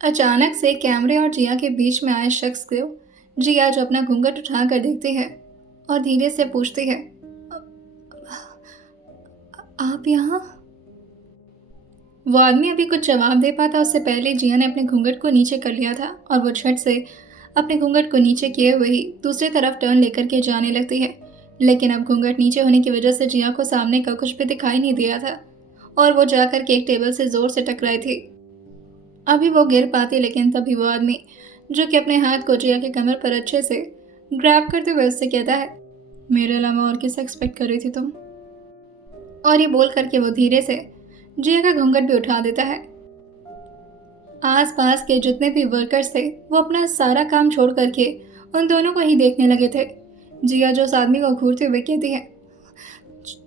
अचानक से कैमरे और जिया के बीच में आए शख्स को जिया जो अपना घूंघट उठाकर देखती है और धीरे से पूछती है, आप यहाँ? वो आदमी अभी कुछ जवाब दे पाता उससे पहले जिया ने अपने घूंघट को नीचे कर लिया था और वो झट से अपने घूंघट को नीचे किए हुए ही दूसरी तरफ टर्न लेकर के जाने लगती है। लेकिन अब घूंघट नीचे होने की वजह से जिया को सामने का कुछ भी दिखाई नहीं दिया था और वो जाकर के एक टेबल से जोर से टकराई थी। अभी वो गिर पाती लेकिन तभी वो आदमी जो कि अपने हाथ को जिया के कमर पर अच्छे से ग्रैब करते हुए उससे कहता है, मेरे अलावा और किसे एक्सपेक्ट कर रही थी तुम? और ये बोल करके वो धीरे से जिया का घूंघट भी उठा देता है। आसपास के जितने भी वर्कर्स थे वो अपना सारा काम छोड़ करके उन दोनों को ही देखने लगे थे। जिया जो उस आदमी को घूरते हुए कहती है,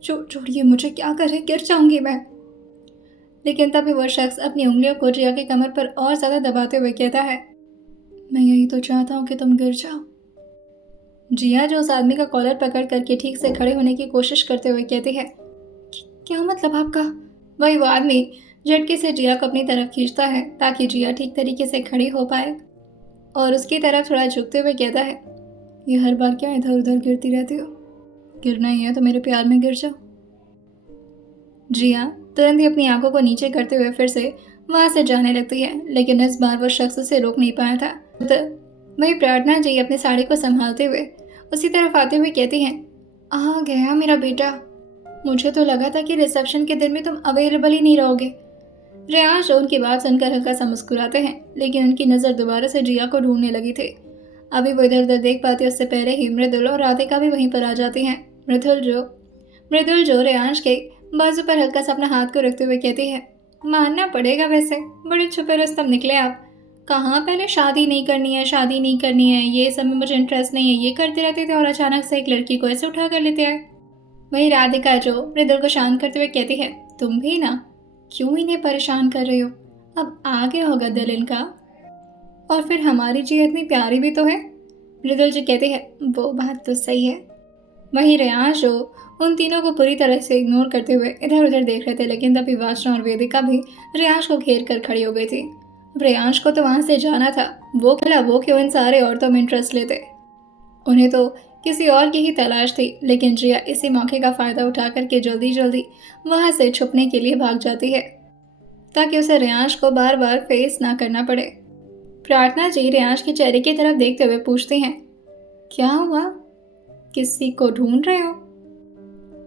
छोड़िए मुझे, क्या करे, गिर जाऊंगी मैं। लेकिन तभी वह शख्स अपनी उंगलियों को जिया के कमर पर और ज्यादा दबाते हुए कहता है, मैं यही तो चाहता हूँ कि तुम गिर जाओ। जिया जो उस आदमी का कॉलर पकड़ करके ठीक से खड़े होने की कोशिश करते हुए कहती है, क्या मतलब आपका? वही वो आदमी झटके से जिया को अपनी तरफ खींचता है ताकि जिया ठीक तरीके से खड़ी हो पाए और उसकी तरफ थोड़ा झुकते हुए कहता है, ये हर बार क्या इधर उधर गिरती रहती हो? गिरना ही है तो मेरे प्यार में गिर जाओ। जिया तुरंत ही अपनी आंखों को नीचे करते हुए फिर से वहां से जाने लगती है, लेकिन इस बार वो शख्स उसे रोक नहीं पाया था। तो वही प्रार्थना जी अपनी साड़ी को संभालते हुए उसी तरफ आते हुए कहती हैं, आ गया मेरा बेटा। मुझे तो लगा था कि रिसेप्शन के दिन में तुम अवेलेबल ही नहीं रहोगे। रेयांश उनकी बात सुनकर हल्का सा मुस्कुराते हैं, लेकिन उनकी नज़र दोबारा से जिया को ढूंढने लगी थी। अभी वो इधर उधर देख पाती उससे पहले ही मृदुल और राधिका भी वहीं पर आ जाती हैं। मृदुल जो रेयांश के बाजू पर हल्का सा अपना हाथ को रखते हुए कहती है, मानना पड़ेगा वैसे बड़े छुपे रुस्तम निकले आप। कहाँ पहले शादी नहीं करनी है, शादी नहीं करनी है, ये सब में मुझे इंटरेस्ट नहीं है, ये करते रहते थे और अचानक से एक लड़की को ऐसे उठा कर लेते आए। वही राधिका जो मृदुल को शांत करते हुए कहती है, तुम भी ना, क्यों इन्हें परेशान कर रही हो? अब आगे होगा दिल इनका। और फिर हमारी जी इतनी प्यारी भी तो है। मृदुल जी कहते हैं, वो बात तो सही है। वहीं रेयांश जो उन तीनों को पूरी तरह से इग्नोर करते हुए इधर उधर देख रहे थे, लेकिन तभी वासना और वेदिका भी रेयांश को घेर कर खड़ी हो गई थी। अब रेयांश को तो वहां से जाना था, वो क्यों इन सारे औरतों में इंटरेस्ट लेते? उन्हें तो किसी और की ही तलाश थी, लेकिन जिया इसी मौके का फायदा उठा करके जल्दी जल्दी वहां से छुपने के लिए भाग जाती है ताकि उसे रेयांश को बार बार फेस ना करना पड़े। प्रार्थना जी रेयांश के चेहरे की तरफ देखते हुए पूछती हैं, क्या हुआ, किसी को ढूंढ रहे हो?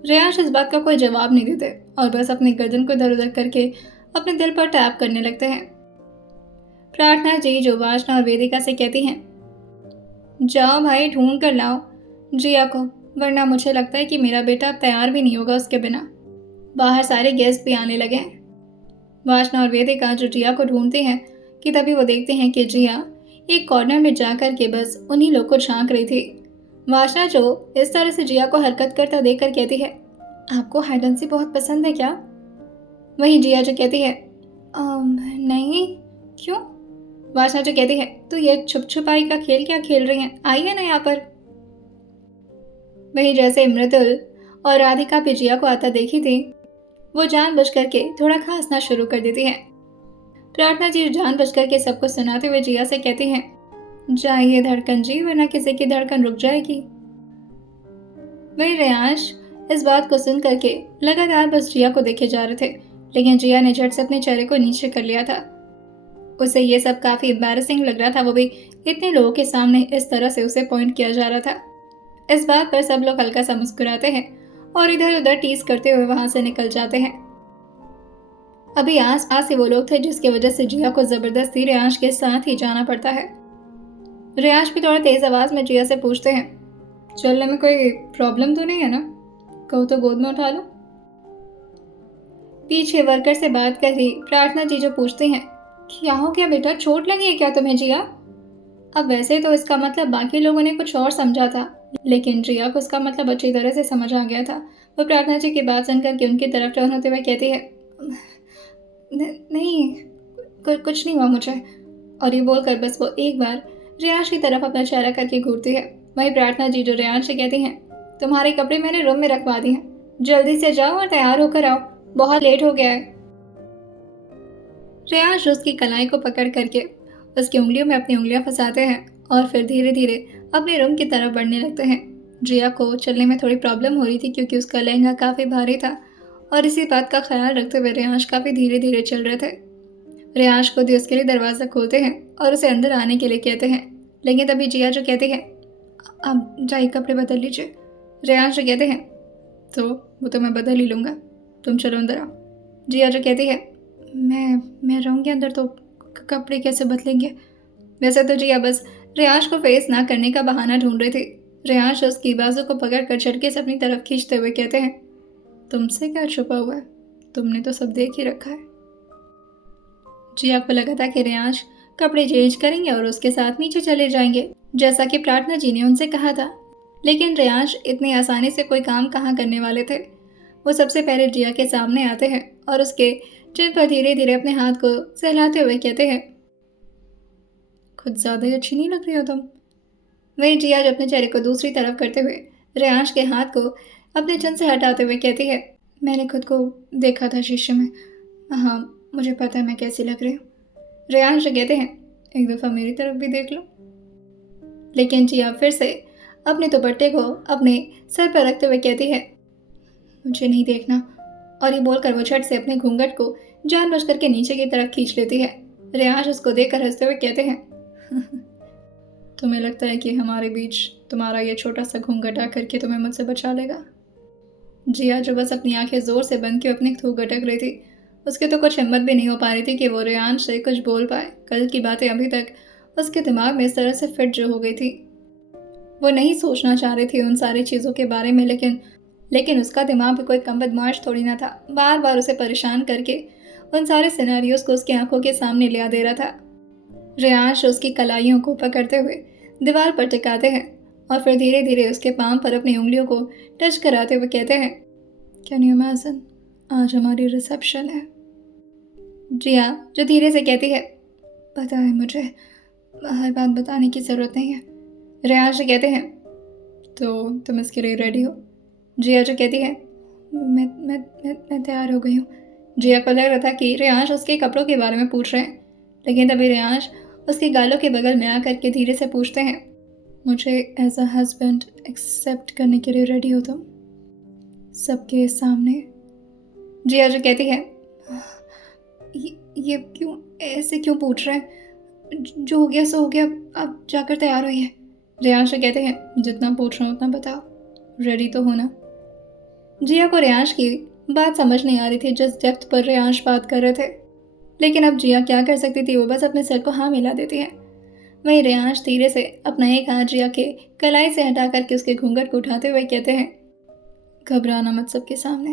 रेयांश इस बात का कोई जवाब नहीं देते और बस अपनी गर्दन को इधर उधर करके अपने दिल पर टैप करने लगते हैं। प्रार्थना जी जो वासना और वेदिका से कहती हैं, जाओ भाई ढूंढ कर लाओ जिया को, वरना मुझे लगता है कि मेरा बेटा अब तैयार भी नहीं होगा उसके बिना। बाहर सारे गेस्ट भी आने लगे हैं। वासना और वेदिका जो जिया को ढूंढते हैं कि तभी वो देखते हैं कि जिया एक कॉर्नर में जाकर के बस उन्हीं लोग को झांक रही थी। वासना जो इस तरह से जिया को हरकत करता देखकर कहती है, आपको हाइड एंड सीक बहुत पसंद है क्या? वहीं जिया जो कहती है, नहीं, क्यों? वासना जो कहती है, तो ये छुप छुपाई का खेल क्या खेल रही हैं, आइए ना यहाँ पर। वहीं जैसे मृदुल और राधिका भी जिया को आता देखी थी, वो जानबूझ करके थोड़ा खांसना शुरू कर देती है। प्रार्थना जी जानबूझ करके सबको सुनाते हुए जिया से कहती हैं, जाइए धड़कन जी, वरना किसी की धड़कन रुक जाएगी। वही रेयांश इस बात को सुन करके लगातार बस जिया को देखे जा रहे थे, लेकिन जिया ने झट से अपने चेहरे को नीचे कर लिया था। उसे ये सब काफी एम्बैरेसिंग लग रहा था, वो भी इतने लोगों के सामने इस तरह से उसे पॉइंट किया जा रहा था। इस बात पर सब लोग हल्का सा मुस्कुराते हैं और इधर उधर टीज करते हुए वहां से निकल जाते हैं। अभी आस पास ही वो लोग थे जिसकी वजह से जिया को जबरदस्ती रेयांश के साथ ही जाना पड़ता है। रेयांश भी थोड़ा तेज आवाज में जिया से पूछते हैं, चलने में कोई प्रॉब्लम तो नहीं है ना? कहो तो गोद में उठा लो। पीछे वर्कर से बात कर रही प्रार्थना जी जो पूछते हैं, क्या हो गया बेटा, चोट लगी है क्या तुम्हें जिया? अब वैसे तो इसका मतलब बाकी लोगों ने कुछ और समझा था, लेकिन जिया को उसका मतलब अच्छी तरह से समझ आ गया था। वो प्रार्थना जी की बात सुनकर के उनकी तरफ टर्न होते हुए कहती है, नहीं, कुछ नहीं हुआ मुझे। और ये बोलकर बस वो एक बार रेयांश की तरफ अपना चेहरा करके घूरती है। वही प्रार्थना जी जो रेयांश से कहती हैं, तुम्हारे कपड़े मैंने रूम में रखवा दिए हैं, जल्दी से जाओ और तैयार होकर आओ, बहुत लेट हो गया है। रेयांश उसकी कलाई को पकड़ करके उसकी उंगलियों में अपनी उंगलियां फंसाते हैं और फिर धीरे धीरे अपने रूम की तरफ बढ़ने लगते हैं। जिया को चलने में थोड़ी प्रॉब्लम हो रही थी क्योंकि उसका लहंगा काफ़ी भारी था और इसी बात का ख्याल रखते हुए रेयांश काफ़ी धीरे धीरे चल रहे थे। रेयांश खुद ही उसके लिए दरवाज़ा खोलते हैं और उसे अंदर आने के लिए कहते हैं, लेकिन तभी जिया जो कहती है, आप जाइए कपड़े बदल लीजिए। रेयांश जो कहते हैं, तो वो तो मैं बदल ही लूँगा, तुम चलो अंदर आओ। जिया जो कहती है, मैं रहूँगी अंदर तो कपड़े कैसे बदलेंगे। वैसे तो जिया बस रेयांश को फेस ना करने का बहाना ढूंढ रही थी। रेयांश उसकी बाजू को पकड़कर झटके से अपनी तरफ खींचते हुए कहते हैं, तुमसे क्या छुपा हुआ है, तुमने तो सब देख ही रखा है। जिया को लगा था कि रेयांश कपड़े चेंज करेंगे और उसके साथ नीचे चले जाएंगे, जैसा कि प्रार्थना जी ने उनसे कहा था। लेकिन रेयांश इतनी आसानी से कोई काम कहाँ करने वाले थे। वो सबसे पहले जिया के सामने आते हैं और उसके चिन पर धीरे धीरे अपने हाथ को सहलाते हुए कहते हैं, खुद ज़्यादा ही अच्छी नहीं लग रही हो तुम। वहीं जिया जो अपने चेहरे को दूसरी तरफ करते हुए रेयांश के हाथ को अपने चिन से हटाते हुए कहती है, मैंने खुद को देखा था शीशे में, हाँ मुझे पता है मैं कैसी लग रही हूँ। रेयांश कहते हैं, एक दफ़ा मेरी तरफ भी देख लो। लेकिन जिया फिर से अपने दुपट्टे को अपने सर पर रखते हुए कहती है, मुझे नहीं देखना। और ये बोलकर वो झट से अपने घूंघट को जानबूझ करके नीचे की तरफ खींच लेती है। रेयांश उसको देखकर हंसते हुए कहते हैं, तुम्हें लगता है कि हमारे बीच तुम्हारा ये छोटा सा घूंघट आ करके तुम्हें मुझसे बचा लेगा। जिया जो बस अपनी आंखें जोर से बंद के अपनी थूक गटक रही थी, उसकी तो कुछ हिम्मत भी नहीं हो पा रही थी कि वो रेयांश से कुछ बोल पाए। कल की बातें अभी तक उसके दिमाग में इस तरह से फिट जो हो गई थी। वो नहीं सोचना चाह रही थी उन सारी चीज़ों के बारे में, लेकिन उसका दिमाग भी कोई कम बदमाश थोड़ी ना था। बार बार उसे परेशान करके उन सारे सिनेरियोज को उसकी आंखों के सामने ले आ दे रहा था। रेयांश उसकी कलाइयों को पकड़ते हुए दीवार पर टिकाते हैं और फिर धीरे धीरे उसके पांव पर अपनी उंगलियों को टच कराते हुए कहते हैं, कैन यू इमेजिन, आज हमारी रिसेप्शन है। जिया जो धीरे से कहती है, पता है मुझे, हर बात बताने की ज़रूरत नहीं है। रेयांश कहते हैं, तो तुम इसके लिए रेडी हो। जिया जो कहती है, मैं तैयार हो गई हूँ। जिया को लग रहा था कि रेयांश उसके कपड़ों के बारे में पूछ रहे हैं, लेकिन तभी रेयांश उसके गालों के बगल में आकर के धीरे से पूछते हैं, मुझे एज अ हस्बैंड एक्सेप्ट करने के लिए रेडी हो तुम, सबके सामने। जिया जो कहती है, ये क्यों, ऐसे क्यों पूछ रहे हैं, जो हो गया सो हो गया, आप जाकर तैयार होइए। रेयांश कहते हैं, जितना पूछ रहा हूँ उतना बताओ, रेडी तो होना। जिया को रेयांश की बात समझ नहीं आ रही थी जिस डेप्थ पर रेयांश बात कर रहे थे, लेकिन अब जिया क्या कर सकती थी, वो बस अपने सर को हाँ मिला देती है। वहीं रेयांश धीरे से अपना एक हाथ जिया के कलाई से हटा करके उसके घूंघट को उठाते हुए कहते हैं, घबराना मत सबके सामने।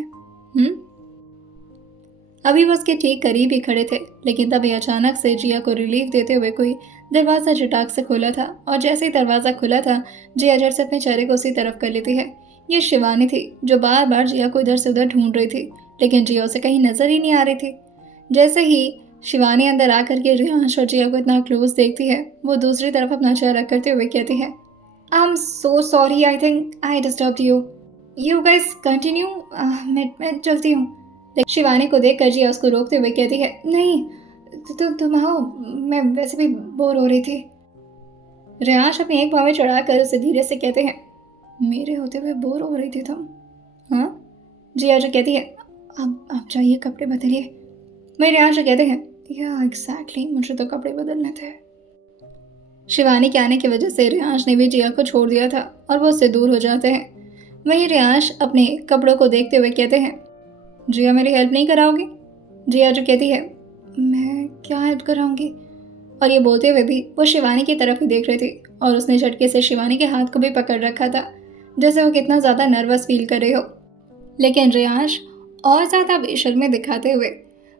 अभी वो उसके ठीक करीब ही खड़े थे, लेकिन तभी अचानक से जिया को रिलीफ देते हुए कोई दरवाज़ा झटाक से खोला था और जैसे ही दरवाज़ा खुला था, जिया झट से अपने चेहरे को उसी तरफ कर लेती है। ये शिवानी थी जो बार बार जिया को इधर से उधर ढूंढ रही थी, लेकिन जिया उसे कहीं नजर ही नहीं आ रही थी। जैसे ही शिवानी अंदर आकर के रेयांश और जिया को इतना क्लोज देखती है, वो दूसरी तरफ अपना चेहरा करते हुए कहती है, I am so sorry, I think I disturbed you, you guys continue, मैं चलती हूँ। शिवानी को देखकर जिया उसको रोकते हुए कहती है, नहीं तुम आओ, मैं वैसे भी बोर हो रही थी। रेयांश अपनी एक पाँव में चढ़ाकर उसे धीरे से कहते हैं, मेरे होते हुए बोर हो रही थी तुम, हाँ? जिया जो कहती है, अब आप जाइए कपड़े बदलिए। मैं रेयांश जो कहते हैं, या एग्जैक्टली, मुझे तो कपड़े बदलने थे। शिवानी के आने की वजह से रेयांश ने भी जिया को छोड़ दिया था और वो उससे दूर हो जाते हैं। वहीं रेयांश अपने कपड़ों को देखते हुए कहते हैं, जिया मेरी हेल्प नहीं कराओगी? जिया जो कहती है, मैं क्या हेल्प कराऊंगी? और ये बोलते हुए भी वो शिवानी की तरफ ही देख रही थी और उसने झटके से शिवानी के हाथ को भी पकड़ रखा था, जैसे वो कितना ज़्यादा नर्वस फील कर रही हो। लेकिन रेयांश और ज़्यादा बेशर्मी दिखाते हुए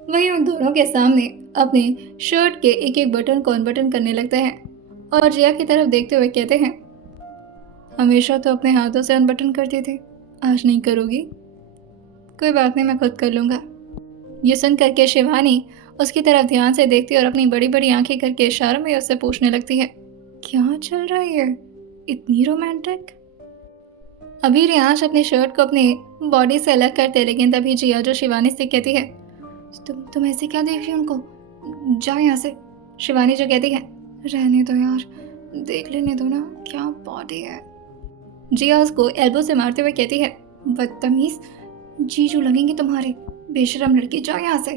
वहीं उन दोनों के सामने अपने शर्ट के एक एक बटन को अनबटन करने लगते हैं और जिया की तरफ देखते हुए कहते हैं, हमेशा तो अपने हाथों से अनबटन करती थी, आज नहीं करोगी? कोई बात नहीं, मैं खुद कर लूँगा। ये सुन करके शिवानी उसकी तरफ ध्यान से देखती और अपनी बड़ी बड़ी आंखें करके इशारों में उससे पूछने लगती है, क्या चल रहा है, इतनी रोमांटिक? अभी रेयांश अपनी शर्ट को अपनी बॉडी से अलग करते, लेकिन तभी जिया जो शिवानी से कहती है, तुम ऐसे क्या देख रही हो उनको, जाओ यहाँ से। शिवानी जो कहती है, रहने दो यार, देख लेने दो ना, क्या बॉडी है। जिया उसको एल्बो से मारते हुए कहती है, बदतमीज, जीजू लगेंगे तुम्हारे, बेशरम लड़की, जाओ यहाँ से।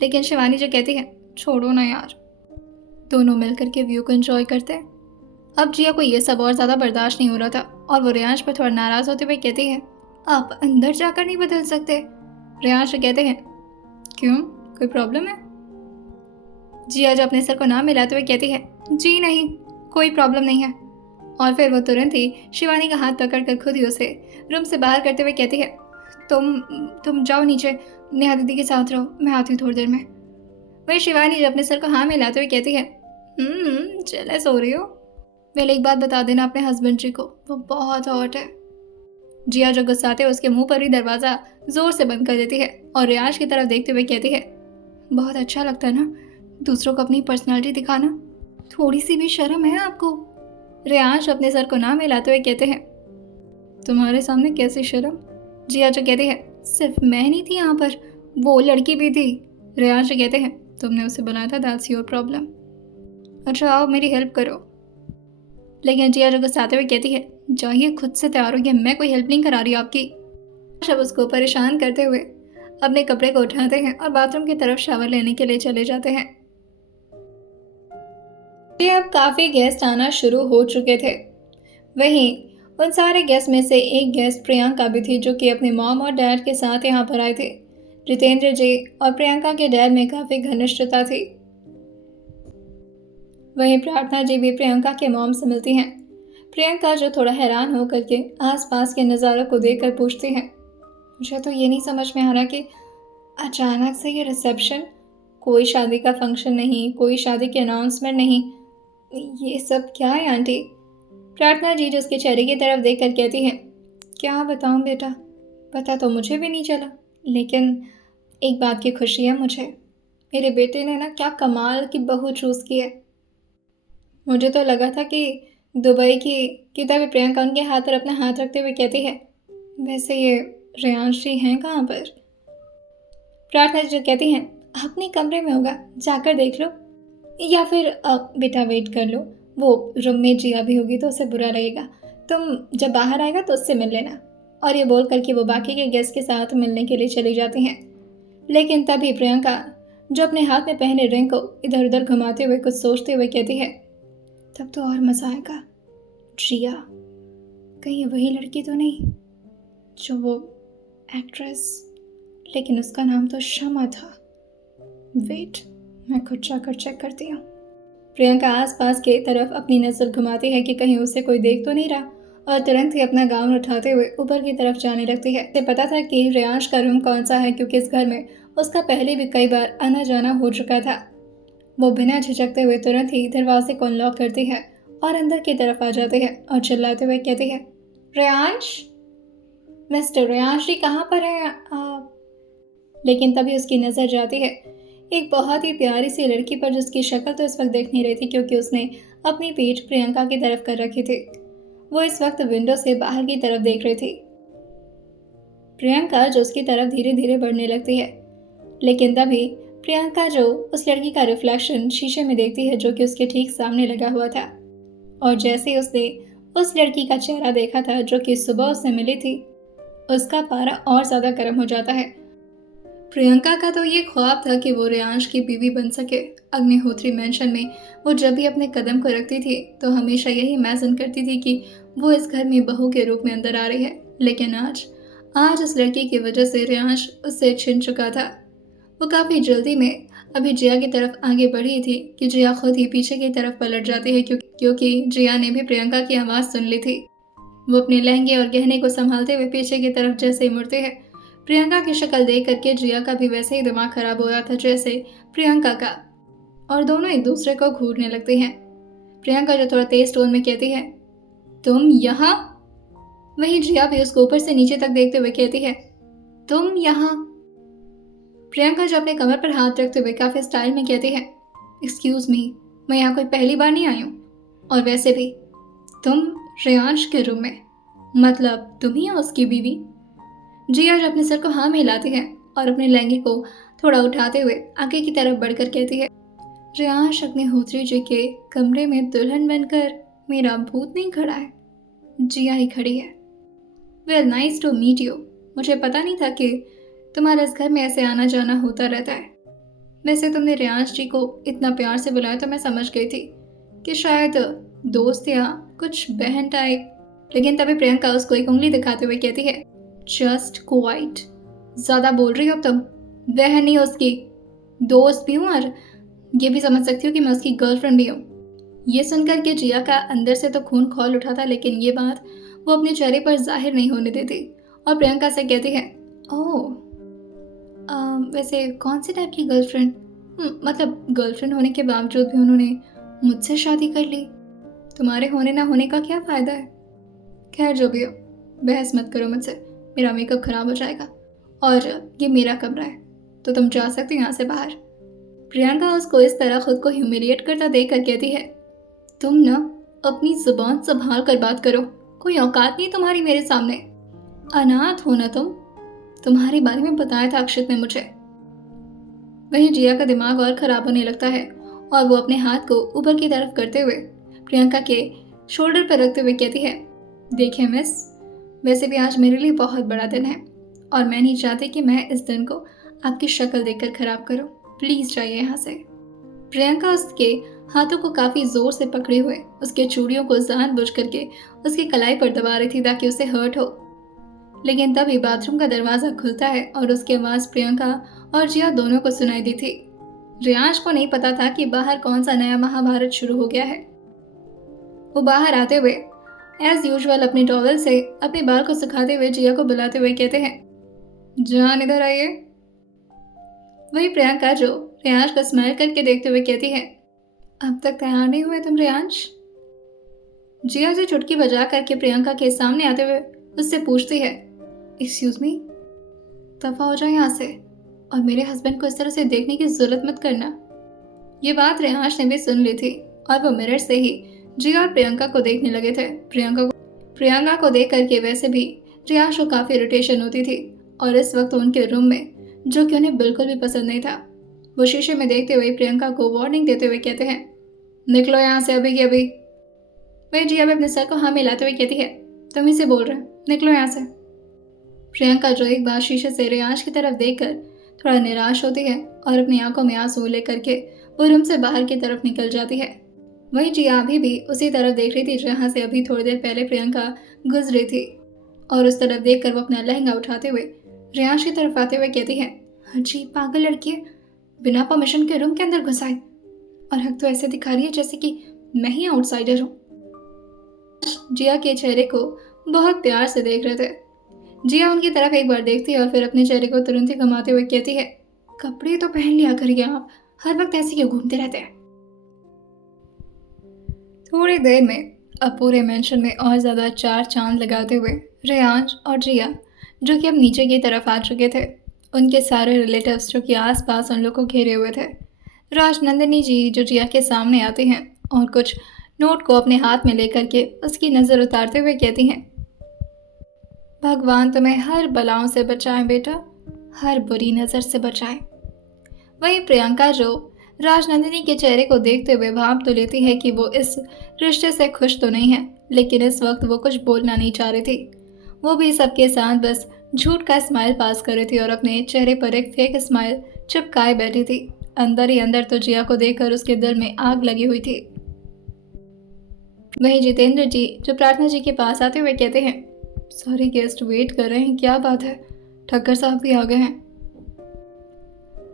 लेकिन शिवानी जो कहती है, छोड़ो ना यार। दोनों मिलकर के व्यू को एंजॉय करते हैं। अब जिया को ये सब और ज़्यादा बर्दाश्त नहीं हो रहा था और वो रेयांश पर थोड़ा नाराज़ होते हुए कहती है, आप अंदर जाकर नहीं बदल सकते। रेयांश कहते हैं, क्यों, कोई प्रॉब्लम है? जिया जो अपने सर को ना मिलाते हुए कहती है, जी नहीं, कोई प्रॉब्लम नहीं है। और फिर वो तुरंत ही शिवानी का हाथ पकड़कर खुद ही उसे रूम से बाहर करते हुए कहती है, तुम जाओ नीचे, नेहा दीदी के साथ रहो, मैं आती हूँ थोड़ी देर में। वही शिवानी जो अपने सर को हाँ मिलाते हुए कहती है, जेलस हो रही हो? पहले एक बात बता देना अपने हस्बैंड जी को, वो बहुत हॉट है। जिया जो गुस्साते उसके मुंह पर ही दरवाज़ा जोर से बंद कर देती है और रियाज की तरफ देखते हुए कहती है, बहुत अच्छा लगता है ना दूसरों को अपनी पर्सनालिटी दिखाना, थोड़ी सी भी शर्म है आपको? रियाज अपने सर को ना मिलाते हुए कहते हैं, तुम्हारे सामने कैसी शर्म? जिया जो कहती है, सिर्फ मैं नहीं थी यहाँ पर, वो लड़की भी थी। रियाज जो कहते हैं, तुमने उसे बनाया था, दैट्स योर प्रॉब्लम। अच्छा आओ मेरी हेल्प करो। लेकिन जिया जो गुस्साते हुए कहती है, जाइए खुद से तैयार होइए, मैं कोई हेल्प नहीं करा रही आपकी। सब उसको परेशान करते हुए अपने कपड़े को उठाते हैं और बाथरूम की तरफ शावर लेने के लिए चले जाते हैं। ये अब काफ़ी गेस्ट आना शुरू हो चुके थे। वहीं उन सारे गेस्ट में से एक गेस्ट प्रियंका भी थी, जो कि अपने मॉम और डैड के साथ यहाँ पर आए थे। जितेंद्र जी और प्रियंका के डैड में काफ़ी घनिष्ठता थी। वहीं प्रार्थना जी भी प्रियंका के मॉम से मिलती हैं। प्रियंका जो थोड़ा हैरान होकर के आसपास के नज़ारों को देखकर पूछती हैं, मुझे तो ये नहीं समझ में आ रहा कि अचानक से ये रिसेप्शन, कोई शादी का फंक्शन नहीं, कोई शादी की अनाउंसमेंट नहीं, ये सब क्या है आंटी? प्रार्थना जी जो उसके चेहरे की तरफ देखकर कहती हैं, क्या बताऊं बेटा, पता तो मुझे भी नहीं चला, लेकिन एक बात की खुशी है मुझे, मेरे बेटे ने ना क्या कमाल की बहू चूज़ की है। मुझे तो लगा था कि दुबई की तभी प्रियंका उनके हाथ पर अपना हाथ रखते हुए कहती है, वैसे ये रेयांश जी हैं कहाँ पर? प्रार्थना जी कहती हैं, अपने कमरे में होगा, जाकर देख लो, या फिर बेटा वेट कर लो, वो रूम में जिया भी होगी तो उसे बुरा लगेगा, तुम जब बाहर आएगा तो उससे मिल लेना। और ये बोल करके वो बाकी के गेस्ट के साथ मिलने के लिए चली जाती हैं। लेकिन तभी प्रियंका जो अपने हाथ में पहने रिंग को इधर उधर घुमाते हुए कुछ सोचते हुए कहती है, तब तो और मज़ा आएगा। जिया कहीं वही लड़की तो नहीं जो वो एक्ट्रेस, लेकिन उसका नाम तो शमा था। वेट, मैं खुद जाकर चेक करती हूँ। प्रियंका आसपास के तरफ अपनी नज़र घुमाती है कि कहीं उसे कोई देख तो नहीं रहा और तुरंत ही अपना गाउन उठाते हुए ऊपर की तरफ जाने लगती है। उसे पता था कि रेयांश का रूम कौन सा है, क्योंकि इस घर में उसका पहले भी कई बार आना जाना हो चुका था। वो बिना झिझकते हुए तुरंत ही दरवाजे को अनलॉक करती है और अंदर की तरफ आ जाती है और चिल्लाते हुए कहती है, रेयांश, मिस्टर रेयांश जी कहाँ पर हैं आप? लेकिन तभी उसकी नज़र जाती है एक बहुत ही प्यारी सी लड़की पर, जिसकी शक्ल तो इस वक्त देख नहीं रही थी क्योंकि उसने अपनी पीठ प्रियंका की तरफ कर रखी थी। वो इस वक्त विंडो से बाहर की तरफ देख रही थी। प्रियंका जो उसकी तरफ धीरे धीरे बढ़ने लगती है, लेकिन तभी प्रियंका जो उस लड़की का रिफ्लेक्शन शीशे में देखती है जो कि उसके ठीक सामने लगा हुआ था, और जैसे ही उसने उस लड़की का चेहरा देखा था जो कि सुबह उससे मिली थी, उसका पारा और ज़्यादा गर्म हो जाता है। प्रियंका का तो ये ख्वाब था कि वो रेयांश की बीवी बन सके। अग्निहोत्री मेंशन में वो जब भी अपने कदम को रखती थी तो हमेशा यही इमेजिन करती थी कि वो इस घर में बहू के रूप में अंदर आ रही है। लेकिन आज उस लड़की की वजह से रेयांश उससे छिन चुका था। वो काफ़ी जल्दी में अभी जिया की तरफ आगे बढ़ी थी कि जिया खुद ही पीछे की तरफ पलट जाती है, क्योंकि जिया ने भी प्रियंका की आवाज़ सुन ली थी। वो अपने लहंगे और गहने को संभालते हुए पीछे की तरफ जैसे ही मुड़ते हैं, प्रियंका की शक्ल देख करके जिया का भी वैसे ही दिमाग खराब हो रहा था जैसे प्रियंका का, और दोनों एक दूसरे को घूरने लगती हैं। प्रियंका जो थोड़ा तेज टोन में कहती है, तुम यहाँ? वहीं जिया भी उसको ऊपर से नीचे तक देखते हुए कहती है, तुम यहाँ? प्रियंका जो अपने कमर पर हाथ रखते हुए काफ़ी स्टाइल में कहती है, एक्सक्यूज़ मी, मैं यहाँ कोई पहली बार नहीं आई हूँ, और वैसे भी तुम रेयांश के रूम में, मतलब तुम ही हो उसकी बीवी? जिया अपने सर को हाँ में हिलाती है और अपने लहंगे को थोड़ा उठाते हुए आगे की तरफ बढ़कर कहती है, रियांश अग्निहोत्री जी के कमरे में दुल्हन बनकर मेरा भूत नहीं खड़ा है, जिया ही खड़ी है। Well nice to meet you. मुझे पता नहीं था कि तुम्हारे इस घर में ऐसे आना जाना होता रहता है। वैसे तुमने रियांश जी को इतना प्यार से बुलाया तो मैं समझ गई थी कि शायद दोस्त या कुछ बहन टाइप, लेकिन तभी प्रियंका उसको एक उंगली दिखाते हुए कहती है, जस्ट क्वाइट। ज़्यादा बोल रही हो अब तुम। बहन नहीं हो उसकी, दोस्त भी हूँ और ये भी समझ सकती हूँ कि मैं उसकी गर्लफ्रेंड भी हूँ। ये सुनकर के जिया का अंदर से तो खून खौल उठा था, लेकिन ये बात वो अपने चेहरे पर जाहिर नहीं होने देती और प्रियंका से कहती है, ओह वैसे कौन सी टाइप की गर्लफ्रेंड? मतलब गर्लफ्रेंड होने के बावजूद भी उन्होंने मुझसे शादी कर ली। तुम्हारे होने ना होने का क्या फ़ायदा है? खैर जो भी हो, बहस मत करो मुझसे, मेरा मेकअप खराब हो जाएगा और ये मेरा कमरा है, तो तुम जा सकते हो यहाँ से बाहर। प्रियंका उसको इस तरह खुद को ह्यूमिलिएट करता देख कर कहती है, तुम ना अपनी जुबान संभाल कर बात करो, कोई औकात नहीं तुम्हारी मेरे सामने। अनाथ हो ना तुम, तुम्हारे बारे में बताया था अक्षित ने मुझे। वहीं जिया का दिमाग और खराब होने लगता है और वो अपने हाथ को ऊपर की तरफ करते हुए प्रियंका के शोल्डर पर रखते हुए कहती है, देखिए मिस, वैसे भी आज मेरे लिए बहुत बड़ा दिन है और मैं नहीं चाहती कि मैं इस दिन को आपकी शक्ल देखकर खराब करूं। प्लीज जाइए यहाँ से। प्रियंका उसके हाथों को काफी जोर से पकड़े हुए उसके चूड़ियों को जानबूझ करके उसकी कलाई पर दबा रही थी ताकि उसे हर्ट हो, लेकिन तभी बाथरूम का दरवाजा खुलता है और उसकी आवाज प्रियंका और जिया दोनों को सुनाई दी थी। रियांश को नहीं पता था कि बाहर कौन सा नया महाभारत शुरू हो गया है। वो बाहर आते हुए एज यूजुअल अपने टॉवल से अपने बाल को सुखाते हुए जिया को बुलाते हुए कहते हैं, जान इधर आइए। वही प्रियंका जो रियांश को स्माइल करके देखते हुए कहती है, अब तक तैयार नहीं हुए तुम रियांश? जिया से चुटकी बजा करके प्रियंका के सामने आते हुए उससे पूछती है, एक्सक्यूज मी, दफा हो जाए यहाँ से और मेरे हस्बैंड को इस तरह से देखने की जरूरत मत करना। ये बात रियांश ने भी सुन ली थी और वो मिरर से ही जिया और प्रियंका को देखने लगे थे। प्रियंका को देख करके वैसे भी रियांश को काफी इरिटेशन होती थी और इस वक्त उनके रूम में, जो कि उन्हें बिल्कुल भी पसंद नहीं था, वो शीशे में देखते हुए प्रियंका को वार्निंग देते हुए कहते हैं, निकलो यहाँ से अभी की अभी। वही जिया भी अपने सर को हाँ मिलाते हुए कहती है, तुम ही से बोल रहे हो, निकलो यहाँ से। प्रियंका जो एक बार शीशे से रियांश की तरफ देखकर थोड़ा निराश होती है और अपनी आंखों में आंसू लेकर के वो रूम से बाहर की तरफ निकल जाती है। वही जिया अभी भी उसी तरफ देख रही थी जहाँ से अभी थोड़ी देर पहले प्रियंका गुजरी थी और उस तरफ देखकर वो अपना लहंगा उठाते हुए रियांश की तरफ आते हुए कहती है, अजी पागल लड़की है, बिना परमिशन के रूम के अंदर घुस आई और हक तो ऐसे दिखा रही है जैसे कि मैं ही आउटसाइडर हूँ। जिया के चेहरे को बहुत प्यार से देख रहे थे। जिया उनकी तरफ एक बार देखती है और फिर अपने चेहरे को तुरंत ही घुमाते हुए कहती है, कपड़े तो पहन लिया करिए आप, हर वक्त ऐसे क्यों घूमते रहते हैं। थोड़ी देर में अब पूरे मेंशन में और ज़्यादा चार चांद लगाते हुए रियांश और जिया, जो कि अब नीचे की तरफ आ चुके थे, उनके सारे रिलेटिव्स जो कि आसपास उन लोग को घेरे हुए थे। राजनंदिनी जी जो जिया के सामने आती हैं और कुछ नोट को अपने हाथ में लेकर के उसकी नज़र उतारते हुए कहती हैं, भगवान तुम्हें हर बलाओं से बचाए बेटा, हर बुरी नज़र से बचाए। वहीं प्रियंका जो राजनंदिनी के चेहरे को देखते हुए भाप तो लेती है कि वो इस रिश्ते से खुश तो नहीं है, लेकिन इस वक्त वो कुछ बोलना नहीं चाह रही थी। वो भी सबके साथ बस झूठ का स्माइल पास कर रही थी और अपने चेहरे पर एक फेक स्माइल चिपकाए बैठी थी। अंदर ही अंदर तो जिया को देखकर उसके दिल में आग लगी हुई थी। वहीं जितेंद्र जी जो प्रार्थना जी के पास आते हुए कहते हैं, सारे गेस्ट वेट कर रहे हैं, क्या बात है, ठक्कर साहब भी आ गए हैं।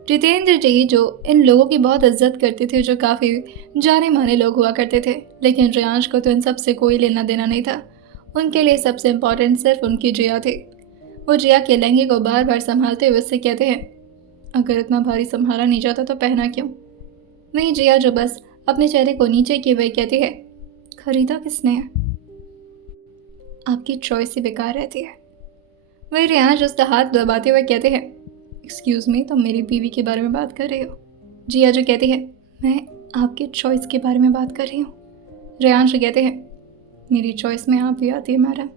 जितेंद्र जी जो इन लोगों की बहुत इज्जत करते थे, जो काफ़ी जाने माने लोग हुआ करते थे, लेकिन रियांश को तो इन सब से कोई लेना देना नहीं था। उनके लिए सबसे इम्पोर्टेंट सिर्फ उनकी जिया थी। वो जिया के लहंगे को बार बार संभालते हुए उससे कहते हैं, अगर इतना भारी संभाला नहीं जाता तो पहना क्यों। वहीं जिया जो बस अपने चेहरे को नीचे किए हुए कहती है, खरीदा किसने है, आपकी चॉइस ही बेकार रहती है। वही रियांश उसका हाथ दबाते हुए कहते हैं, एक्सक्यूज़ मी, तुम मेरी बीवी के बारे में बात कर रहे हो। जिया जो कहती है, मैं आपकी चॉइस के बारे में बात कर रही हूँ। रियांश कहते हैं, मेरी चॉइस में आप भी आती है मैडम,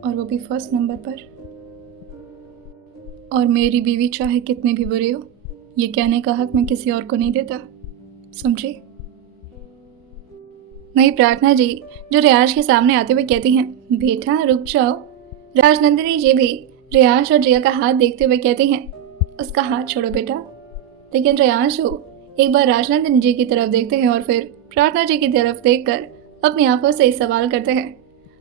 और वो भी फर्स्ट नंबर पर। और मेरी बीवी चाहे कितनी भी बुरी हो, ये कहने का हक मैं किसी और को नहीं देता। समझी। वहीं प्रार्थना जी जो रियाज के सामने आते हुए कहती हैं, बेटा रुक जाओ। राजनंदिनी जी भी रियाज और जिया का हाथ देखते हुए कहती हैं, उसका हाथ छोड़ो बेटा। लेकिन रियाज जो एक बार राजनंदिनी जी की तरफ देखते हैं और फिर प्रार्थना जी की तरफ देखकर अपनी आंखों से सवाल करते हैं।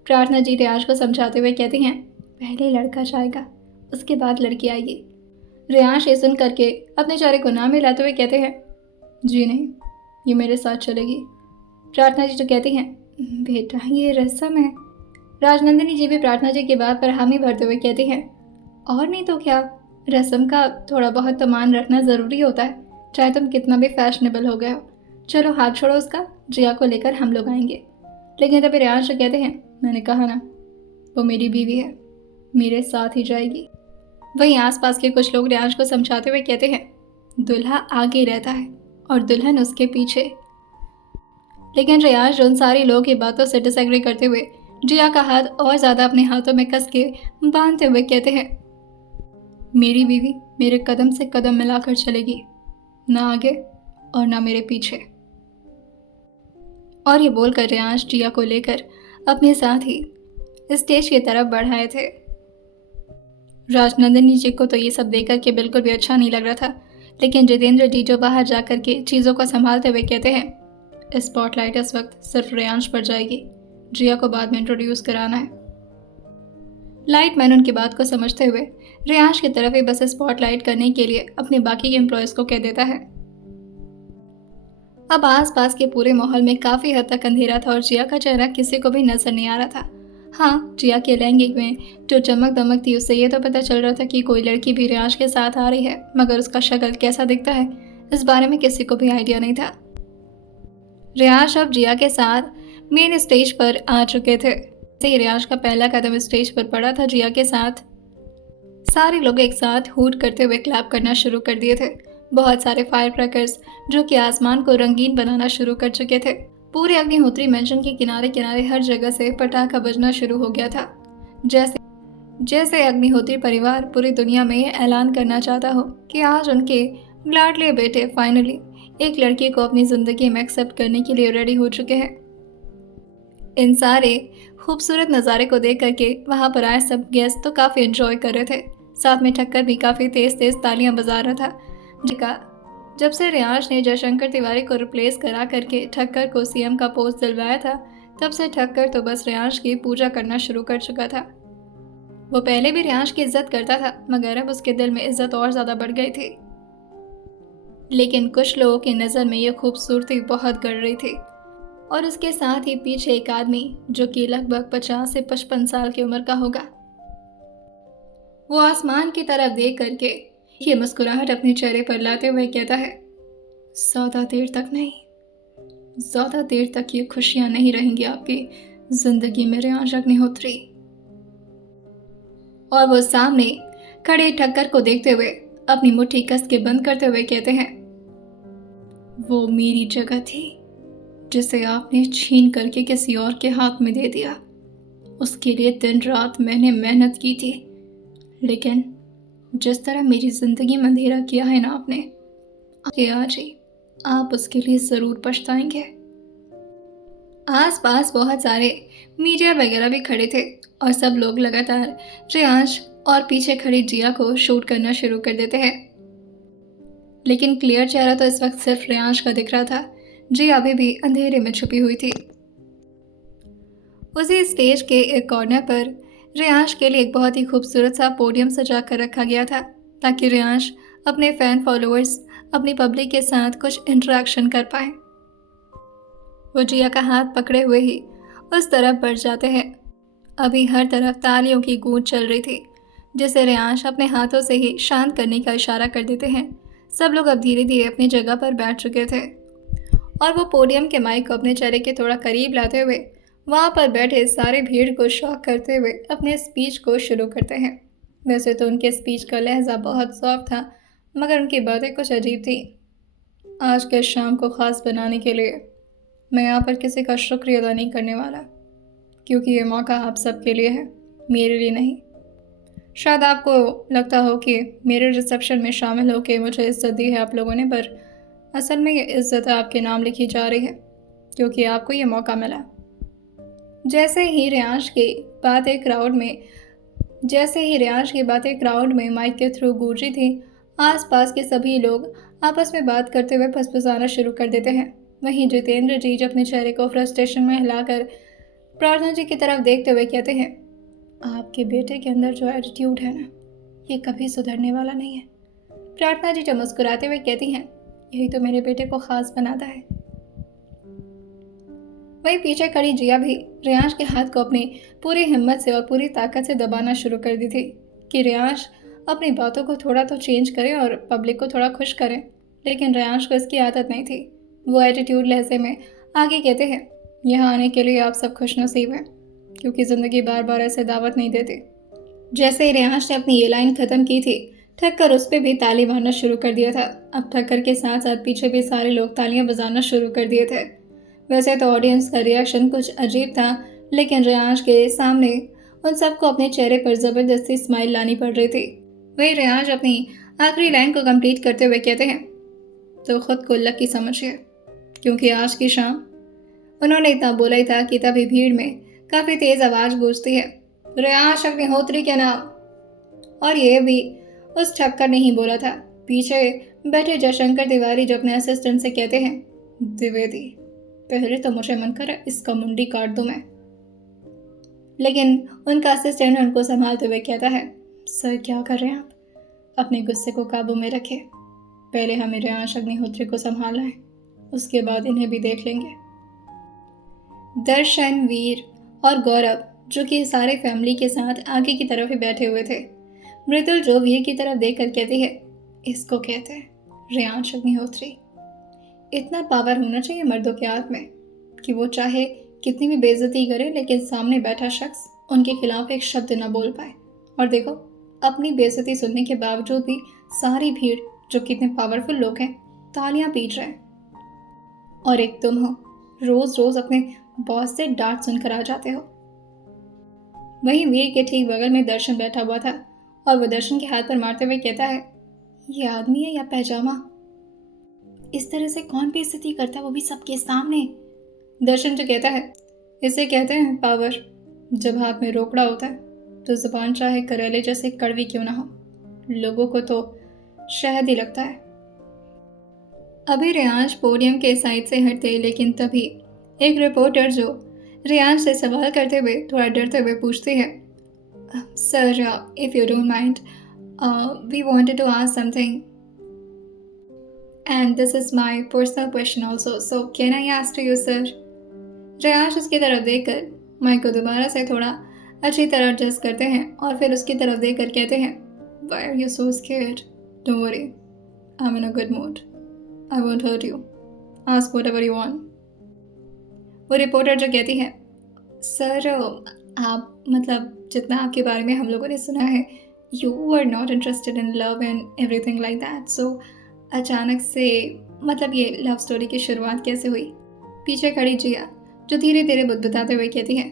प्रार्थना जी रियाज को समझाते हुए कहती हैं, पहले लड़का जाएगा, उसके बाद लड़की आएगी। रियाज ये सुन करके अपने चेहरे को ना मिलाते हुए कहते हैं, जी नहीं, ये मेरे साथ चलेगी। प्रार्थना जी तो कहती हैं, बेटा ये रस्म है। राजनंदिनी जी भी प्रार्थना जी की बात पर हामी भरते हुए कहती हैं, और नहीं तो क्या, रस्म का थोड़ा बहुत तो मान रखना ज़रूरी होता है, चाहे तुम कितना भी फैशनेबल हो गए हो। चलो हाथ छोड़ो उसका, जिया को लेकर हम लोग आएंगे। लेकिन तभी रियाज से कहते हैं, मैंने कहा ना, वो मेरी बीवी है, मेरे साथ ही जाएगी। वहीं आसपास के कुछ लोग रियाज को समझाते हुए कहते हैं, दुल्हा आगे रहता है और दुल्हन उसके पीछे। लेकिन रियाज उन सारी लोगों की बातों से डिसएग्री करते हुए जिया का हाथ और ज़्यादा अपने हाथों में कस के बांधते हुए कहते हैं, मेरी बीवी मेरे कदम से कदम मिलाकर चलेगी, ना आगे और ना मेरे पीछे। और ये बोलकर रियाज जिया को लेकर अपने साथ ही स्टेज की तरफ बढ़ाए थे। राजनंदिनी जी को तो ये सब देख करके बिल्कुल भी अच्छा नहीं लग रहा था, लेकिन जितेंद्र जी जो बाहर जा करके चीज़ों को संभालते हुए कहते हैं, स्पॉटलाइट इस वक्त सिर्फ रेयांश पर जाएगी, जिया को बाद में इंट्रोड्यूस कराना है। लाइट मैन उनकी बात को समझते हुए रेयांश की तरफ ही बस स्पॉटलाइट करने के लिए अपने बाकी के एम्प्लॉयज़ को कह देता है। अब आसपास के पूरे माहौल में काफ़ी हद तक अंधेरा था और जिया का चेहरा किसी को भी नजर नहीं आ रहा था। हाँ, जिया के लहंगे में जो चमक दमक थी उससे ये तो पता चल रहा था कि कोई लड़की भी रेयांश के साथ आ रही है, मगर उसका शक्ल कैसा दिखता है इस बारे में किसी को भी आइडिया नहीं था। रेयांश अब जिया के साथ मेन स्टेज पर आ चुके थे। रियाज का पहला कदम स्टेज पर पड़ा था, जिया के साथ सारे लोग एक साथ हूट करते हुए क्लैप करना शुरू कर दिए थे। बहुत सारे फायर क्रैकर्स जो कि आसमान को रंगीन बनाना शुरू कर चुके थे। पूरे अग्निहोत्री मेंशन के किनारे किनारे हर जगह से पटाखा बजना शुरू हो गया था, जैसे जैसे अग्निहोत्री परिवार पूरी दुनिया में ऐलान करना चाहता हो कि आज उनके लाडले बेटे फाइनली एक लड़की को अपनी जिंदगी में एक्सेप्ट करने के लिए रेडी हो चुके हैं। इन सारे खूबसूरत नज़ारे को देख करके वहाँ पर आए सब गेस्ट तो काफ़ी एंजॉय कर रहे थे। साथ में ठक्कर भी काफ़ी तेज़ तेज़ तालियां बजा रहा था। जब से रियाज ने जयशंकर तिवारी को रिप्लेस करा करके ठक्कर को सीएम का पोस्ट दिलवाया था, तब से ठक्कर तो बस रियाज की पूजा करना शुरू कर चुका था। वो पहले भी रियाज की इज्जत करता था, मगर अब उसके दिल में इज्जत और ज़्यादा बढ़ गई थी। लेकिन कुछ लोगों की नज़र में ये खूबसूरती बहुत गड़ रही थी और उसके साथ ही पीछे एक आदमी जो कि लगभग 50 से 55 साल की उम्र का होगा, वो आसमान की तरफ देख करके ये मुस्कुराहट अपने चेहरे पर लाते हुए कहता है, ज़्यादा देर तक नहीं, ज़्यादा देर तक ये खुशियां नहीं रहेंगी आपकी जिंदगी में रेयांश अग्निहोत्री। और वो सामने खड़े ठक्कर को देखते हुए अपनी मुट्ठी कस के बंद करते हुए कहते हैं, वो मेरी जगह थी जिसे आपने छीन करके किसी और के हाथ में दे दिया। उसके लिए दिन रात मैंने मेहनत की थी, लेकिन जिस तरह मेरी जिंदगी में अंधेरा किया है ना आपने, आज ही आप उसके लिए ज़रूर पछताएंगे। आसपास बहुत सारे मीडिया वगैरह भी खड़े थे और सब लोग लगातार रेयांश और पीछे खड़ी जिया को शूट करना शुरू कर देते हैं। लेकिन क्लियर चेहरा तो इस वक्त सिर्फ रेयांश का दिख रहा था, जिया अभी भी अंधेरे में छुपी हुई थी। उसी स्टेज के एक कॉर्नर पर रेयांश के लिए एक बहुत ही खूबसूरत सा पोडियम सजा कर रखा गया था, ताकि रेयांश अपने फैन फॉलोअर्स, अपनी पब्लिक के साथ कुछ इंटरेक्शन कर पाए। वो जिया का हाथ पकड़े हुए ही उस तरफ बढ़ जाते हैं। अभी हर तरफ तालियों की गूंज चल रही थी, जिसे रेयांश अपने हाथों से ही शांत करने का इशारा कर देते हैं। सब लोग अब धीरे धीरे अपनी जगह पर बैठ चुके थे और वो पोडियम के माइक को अपने चेहरे के थोड़ा करीब लाते हुए वहाँ पर बैठे सारे भीड़ को शॉक करते हुए अपने स्पीच को शुरू करते हैं। वैसे तो उनके स्पीच का लहजा बहुत सॉफ्ट था, मगर उनकी बातें कुछ अजीब थी। आज के शाम को ख़ास बनाने के लिए मैं यहाँ पर किसी का शुक्रिया अदा नहीं करने वाला, क्योंकि ये मौका आप सबके लिए है, मेरे लिए नहीं। शायद आपको लगता हो कि मेरे रिसेप्शन में शामिल होकर मुझे इज्जत दी है आप लोगों ने, पर असल में ये इज्जत आपके नाम लिखी जा रही है क्योंकि आपको ये मौका मिला। जैसे ही रियांश की बातें क्राउड में माइक के थ्रू गूंजी थी, आसपास के सभी लोग आपस में बात करते हुए फुसफुसाना शुरू कर देते हैं। वहीं जितेंद्र जी अपने चेहरे को फ्रस्ट्रेशन में हिलाकर प्रार्थना जी की तरफ देखते हुए कहते हैं, आपके बेटे के अंदर जो एटीट्यूड है ना, ये कभी सुधरने वाला नहीं है। प्रार्थना जी मुस्कुराते हुए कहती हैं, यही तो मेरे बेटे को खास बनाता है। वहीं पीछे खड़ी जिया भी रियांश के हाथ को अपनी पूरी हिम्मत से और पूरी ताकत से दबाना शुरू कर दी थी कि रियांश अपनी बातों को थोड़ा तो चेंज करे और पब्लिक को थोड़ा खुश करे, लेकिन रियांश को इसकी आदत नहीं थी। वो एटीट्यूड लहजे में आगे कहते हैं, यहाँ आने के लिए आप सब खुशनसीब हैं क्योंकि ज़िंदगी बार बार ऐसे दावत नहीं देती। जैसे ही रियांश ने अपनी ये लाइन ख़त्म की थी, ठक्कर उस पर भी ताली मारना शुरू कर दिया था। अब ठक्कर के साथ साथ पीछे भी सारे लोग तालियां बजाना शुरू कर दिए थे। वैसे तो ऑडियंस का रिएक्शन कुछ अजीब था, लेकिन रियांश के सामने उन सबको अपने चेहरे पर ज़बरदस्ती स्माइल लानी पड़ रही थी। वही रियांश अपनी आखिरी लाइन को कंप्लीट करते हुए कहते हैं, तो खुद को लकी समझिए क्योंकि आज की शाम। उन्होंने इतना बोला ही था कि तभी भीड़ में काफ़ी तेज़ आवाज़ गूंजती है, रियांश अग्निहोत्री के नाम। और ये भी उस ठक्कर ने ही बोला था। पीछे बैठे जयशंकर तिवारी जो अपने असिस्टेंट से कहते हैं, द्विवेदी पहले तो मुझे मन कर इसका मुंडी काट दूं मैं, लेकिन उनका असिस्टेंट उनको संभालते हुए कहता है, सर क्या कर रहे हैं आप, अपने गुस्से को काबू में रखें। पहले हमें रियांश अग्निहोत्री को संभालना है, उसके बाद इन्हें भी देख लेंगे। दर्शन, वीर और गौरव जो कि सारे फैमिली के साथ आगे की तरफ ही बैठे हुए थे। मृदुल जो वीर की तरफ देखकर कहती है, इसको कहते हैं रियांश अग्निहोत्री। इतना पावर होना चाहिए मर्दों के हाथ में कि वो चाहे कितनी भी बेइज्जती करे लेकिन सामने बैठा शख्स उनके खिलाफ एक शब्द न बोल पाए। और देखो, अपनी बेइज्जती सुनने के बावजूद भी सारी भीड़ जो कितने पावरफुल लोग हैं तालियां पीट रहे हैं। और एक तुम हो, रोज रोज अपने बॉस से डांट सुनकर आ जाते हो। वहीं वीर के ठीक बगल में दर्शन बैठा हुआ था और वो दर्शन के हाथ पर मारते हुए कहता है, ये आदमी है या पैजामा, इस तरह से कौन बेइज्जती करता है, वो भी सबके सामने। दर्शन जो कहता है, इसे कहते हैं पावर। जब हाथ में रोकड़ा होता है तो जुबान चाहे करेले जैसे कड़वी क्यों ना हो, लोगों को तो शहद ही लगता है। अभी रियांश पोडियम के साइड से हटते, लेकिन तभी एक रिपोर्टर जो रियांश से सवाल करते हुए थोड़ा डरते हुए पूछती है, sir if you don't mind we wanted to ask something and this is my personal question also, so can I ask to you sir? Riyansh उसकी तरफ देखकर माइक को दोबारा से थोड़ा अच्छी तरह एडजस्ट करते हैं और फिर उसकी तरफ देखकर कहते हैं, Why are you so scared? Don't worry, I'm in a good mood. I won't hurt you. Ask whatever you want. वो रिपोर्टर जो कहती है, सर आप मतलब जितना आपके बारे में हम लोगों ने सुना है, you were not interested in love and everything like that, so अचानक से मतलब ये लव स्टोरी की शुरुआत कैसे हुई? पीछे खड़ी जिया जो धीरे धीरे बुदबुदाते हुए कहती है,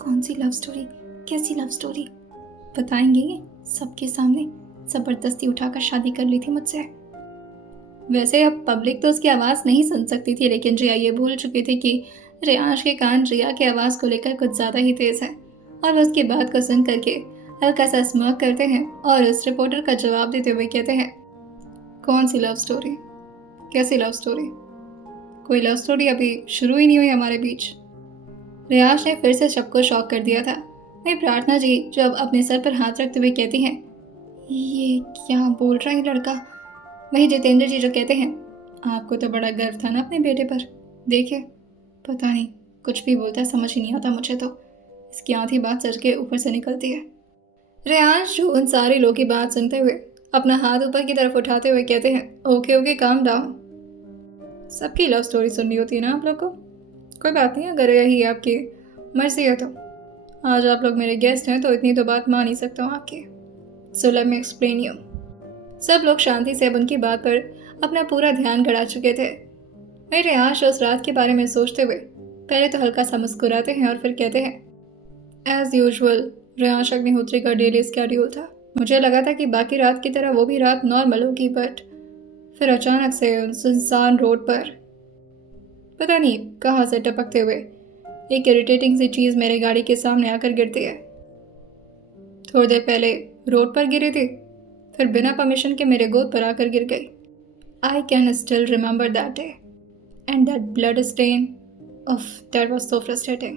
कौन सी लव स्टोरी, कैसी लव स्टोरी? बताएंगे ये सबके सामने, ज़बरदस्ती उठाकर शादी कर ली थी मुझसे। वैसे अब पब्लिक तो उसकी आवाज़ नहीं सुन सकती थी, लेकिन जिया ये भूल चुकी थी कि रियांश के कान जिया की आवाज़ को लेकर कुछ ज़्यादा ही तेज़ है। और वह उसकी बात को सुन करके हल्का सा स्मर्क करते हैं और उस रिपोर्टर का जवाब देते हुए कहते हैं, कौन सी लव स्टोरी, कैसी लव स्टोरी? कोई लव स्टोरी अभी शुरू ही नहीं हुई हमारे बीच। रियांश ने फिर से सबको शॉक कर दिया था। वही प्रार्थना जी जो अब अपने सर पर हाथ रखते हुए कहती हैं, ये क्या बोल रहा है लड़का? वही जितेंद्र जी जो कहते हैं, आपको तो बड़ा गर्व था ना अपने बेटे पर, देखे पता नहीं कुछ भी बोलता है, समझ ही नहीं आता मुझे तो, इसकी आधी बात सर के ऊपर से निकलती है। रियांश जो उन सारे लोगों की बात सुनते हुए अपना हाथ ऊपर की तरफ उठाते हुए कहते हैं, ओके ओके काम डाउन। सबकी लव स्टोरी सुननी होती है ना आप लोग को, कोई बात नहीं, अगर यही आपकी मर्जी है तो। आज आप लोग मेरे गेस्ट हैं तो इतनी तो बात मान ही सकता हूँ आपकी। So let me explain you. सब लोग शांति से अब उनकी बात पर अपना पूरा ध्यान गड़ा चुके थे। मेरे रियांश उस रात के बारे में सोचते हुए पहले तो हल्का सा मुस्कुराते हैं और फिर कहते हैं, एज यूजुअल रियांश अग्निहोत्री का डेली स्केड्यूल था। मुझे लगा था कि बाकी रात की तरह वो भी रात नॉर्मल होगी, बट फिर अचानक से उन सुनसान रोड पर पता नहीं कहाँ से टपकते हुए एक इरिटेटिंग सी चीज़ मेरे गाड़ी के सामने आकर गिरती है। थोड़ी देर पहले रोड पर गिरी थी, फिर बिना परमिशन के मेरे गोद पर आकर गिर गई। I can still remember that day and that blood stain. उफ, दैट वाज सो फ्रस्ट्रेटिंग।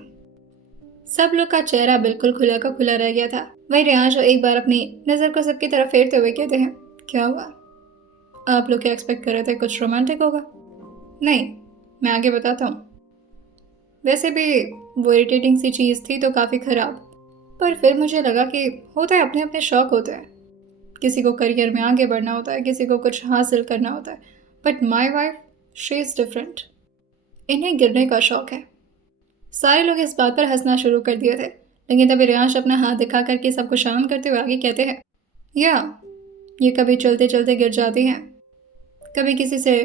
सब लोग का चेहरा बिल्कुल खुला का खुला रह गया था। वही रेहान जो एक बार अपनी नज़र को सबकी तरफ फेरते हुए कहते हैं, क्या हुआ? आप लोग क्या एक्सपेक्ट कर रहे थे? कुछ रोमांटिक होगा? नहीं, मैं आगे बताता हूँ। वैसे भी वो इरिटेटिंग सी चीज़ थी तो काफ़ी ख़राब, पर फिर मुझे लगा कि होता है, अपने अपने शौक होते हैं। किसी को करियर में आगे बढ़ना होता है, किसी को कुछ हासिल करना होता है, but my wife, she is different. इन्हें गिरने का शौक है। सारे लोग इस बात पर हंसना शुरू कर दिए थे, लेकिन तभी रियांश अपना हाथ दिखा करके सबको शांत करते हुए आगे कहते हैं, या ये कभी चलते चलते गिर जाती हैं, कभी किसी से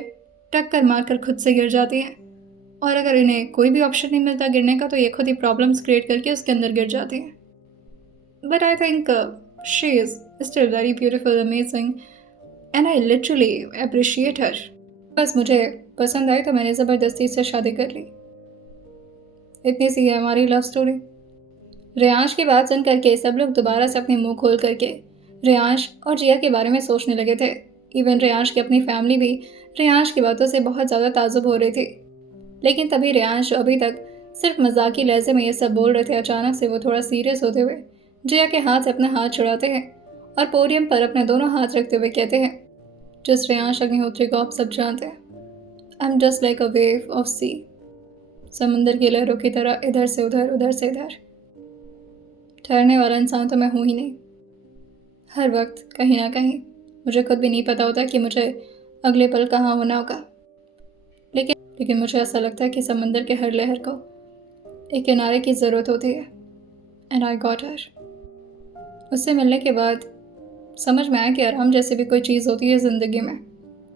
टक्कर मारकर खुद से गिर जाती हैं, और अगर इन्हें कोई भी ऑप्शन नहीं मिलता गिरने का तो ये खुद ही प्रॉब्लम्स क्रिएट करके उसके अंदर गिर जाती हैं। But I think she is still very beautiful, amazing, and I literally appreciate हर। बस मुझे पसंद आई तो मैंने ज़बरदस्ती से शादी कर ली। इतनी सी है हमारी लव स्टोरी। रियांश की बात सुन करके सब लोग दोबारा से अपने मुंह खोल करके रियांश और जिया के बारे में सोचने लगे थे। इवन रियांश की अपनी फैमिली भी रियांश की बातों से बहुत ज़्यादा ताजुब हो रही थी। लेकिन तभी रियांश जो अभी तक सिर्फ मजाकी लहजे में ये सब बोल रहे थे, अचानक से वो थोड़ा सीरियस होते हुए जिया के हाथ से अपना हाथ छुड़ाते हैं और पोडियम पर अपने दोनों हाथ रखते हुए कहते हैं, जिस रियांश अग्निहोत्री को आप सब जानते हैं, I am just like a wave of sea. समंदर की लहरों की तरह इधर से उधर, उधर से इधर। ठहरने वाला इंसान तो मैं हूँ ही नहीं। हर वक्त कहीं ना कहीं मुझे खुद भी नहीं पता होता कि मुझे अगले पल कहाँ होना होगा, लेकिन मुझे ऐसा लगता है कि समंदर के हर लहर को एक किनारे की ज़रूरत होती है, एंड आई गॉट हर। उससे मिलने के बाद समझ में आया कि आराम जैसी भी कोई चीज़ होती है ज़िंदगी में।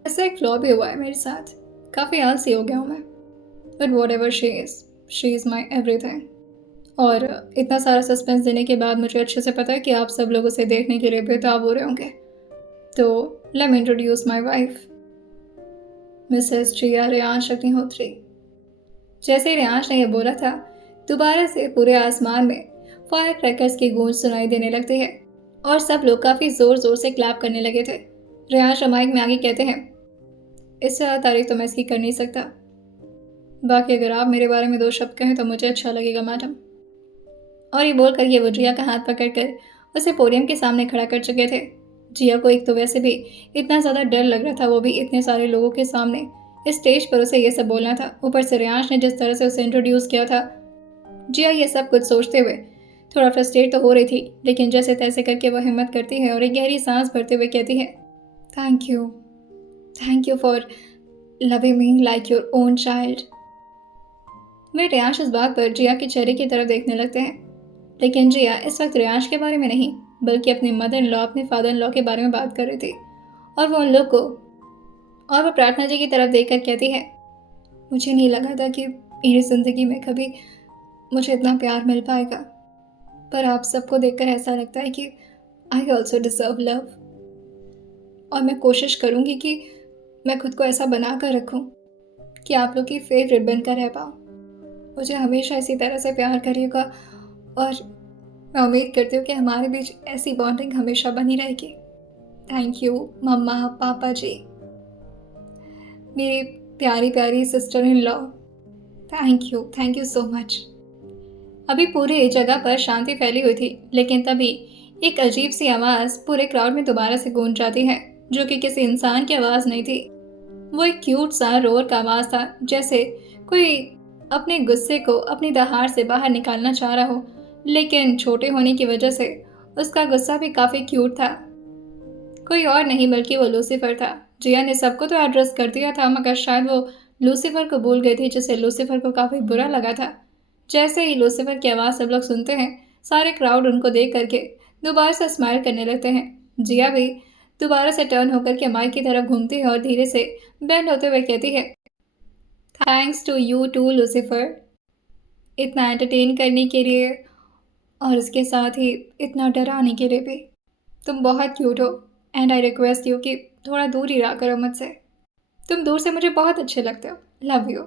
ऐसा एक फ्लॉ भी हुआ है मेरे साथ, काफ़ी आलसी हो गया हूँ मैं, but what ever she is my everything. और इतना सारा सस्पेंस देने के बाद मुझे अच्छे से पता है कि आप सब लोग उसे देखने के लिए बेताब हो रहे होंगे, तो let me introduce my wife, Mrs Jiya Riyansh Agnihotri. जैसे ही रियांश ने यह बोला था, दोबारा से पूरे आसमान में फायर क्रैकर्स की गूंज सुनाई देने लगती है और सब लोग काफ़ी ज़ोर ज़ोर से क्लैप करने लगे थे। रियांश माइक में आगे कहते हैं, इससे ज़्यादा तारीफ तो मैं इसकी कर नहीं सकता। बाकी अगर आप मेरे बारे में दो शब्द कहें तो मुझे अच्छा लगेगा मैडम। और ये बोल कर ये वो जिया का हाथ पकड़कर उसे पोडियम के सामने खड़ा कर चुके थे। जिया को एक तो वैसे भी इतना ज़्यादा डर लग रहा था, वो भी इतने सारे लोगों के सामने इस स्टेज पर उसे ये सब बोलना था। ऊपर से रियांश ने जिस तरह से उसे इंट्रोड्यूस किया था, जिया ये सब कुछ सोचते हुए थोड़ा फ्रस्ट्रेट तो हो रही थी, लेकिन जैसे तैसे करके वह हिम्मत करती है और एक गहरी सांस भरते हुए कहती है, thank you for loving me like your own child. वे रियांश इस बात पर जिया के चेहरे की तरफ देखने लगते हैं, लेकिन जिया इस वक्त रियांश के बारे में नहीं बल्कि अपने मदर इन लॉ, अपने फादर इन लॉ के बारे में बात कर रही थी। और वो उन लोग को और वो प्रार्थना जी की तरफ देखकर कहती है, मुझे नहीं लगा था कि मेरी ज़िंदगी में कभी मुझे इतना प्यार मिल पाएगा, पर आप सबको देखकर ऐसा लगता है कि आई ऑल्सो डिज़र्व लव। और मैं कोशिश करूँगी कि मैं खुद को ऐसा बना कर रखूँ कि आप लोग की फेवरेट बनकर रह पाऊँ। मुझे हमेशा इसी तरह से प्यार करिएगा और मैं उम्मीद करती हूँ कि हमारे बीच ऐसी बॉन्डिंग हमेशा बनी रहेगी। थैंक यू मम्मा, पापा जी, मेरी प्यारी प्यारी sister in law, thank you so much. अभी पूरी जगह पर शांति फैली हुई थी, लेकिन तभी एक अजीब सी आवाज़ पूरे क्राउड में दोबारा से गूंज जाती है, जो कि किसी इंसान की आवाज़ नहीं थी। वो एक क्यूट सा रोर का आवाज़ था, जैसे कोई अपने गुस्से को अपनी दहाड़ से बाहर निकालना चाह रहा हो, लेकिन छोटे होने की वजह से उसका गुस्सा भी काफ़ी क्यूट था। कोई और नहीं बल्कि वो लूसीफर था। जिया ने सबको तो एड्रेस कर दिया था, मगर शायद वो लूसीफर को भूल गई थी, जिसे लूसीफर को काफ़ी बुरा लगा था। जैसे ही लूसीफर की आवाज़ सब लोग सुनते हैं, सारे क्राउड उनको देख करके दोबारा से स्माइल करने लगते हैं। जिया भी दोबारा से टर्न होकर के माइक की तरफ घूमती है और धीरे से बेंड होते हुए कहती है, thanks to you to Lucifer, इतना एंटरटेन करने के लिए और इसके साथ ही इतना डराने के लिए भी। तुम बहुत क्यूट हो एंड आई रिक्वेस्ट यू कि थोड़ा दूर ही रहा करो मुझसे। तुम दूर से मुझे बहुत अच्छे लगते हो। Love you.